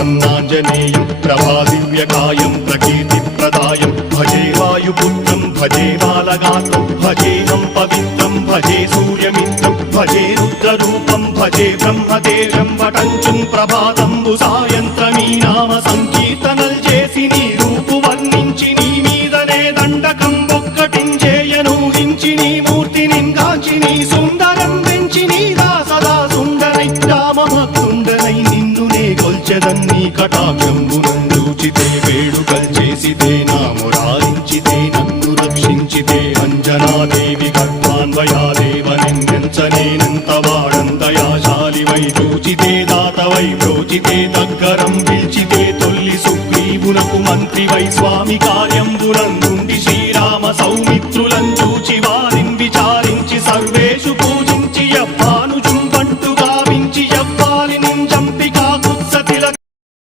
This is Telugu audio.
प्रसन्नाञ्जनेयं प्रभादिव्यकायं प्रकीर्तिप्रदायं भजे वायुपुत्रं भजे बालगात्रं भजेऽहं पवित्रं भजे सूर्यमित्रं भजे रुद्ररूपं भजे ब्रह्मदेवं वटञ्चुं प्रभाతంబు సాయంత్రమీ నామ సంకీర్తనల్ చేసి నీ రూపు వర్ణించి నీ మీదనే దండకం ఒక్కటించేయను హించి నీ మూర్తిని గాంచి నీ సుందరం వెంచి నీ దాసదా సుందరై రామభక్తుండనై నిన్నునే కొల్చెదన్ని కటాక్షంబునందూచితే వేడుకల్ చేసితే నా మురారించితే నన్ను రక్షించితే అంజనాదేవి గర్భాన్వయాదేవనెంచనేనంత వాడంతయాశాలివై చూచితే దాతవై ప్రోచితే దగ్గరం పిలిచితే తొల్లి సుగ్రీవునకు మంత్రివై స్వామి కార్యంబునందుండి శ్రీరామ సౌమిత్రులం చూచి వారిని విచారించి సర్వేషు పూజ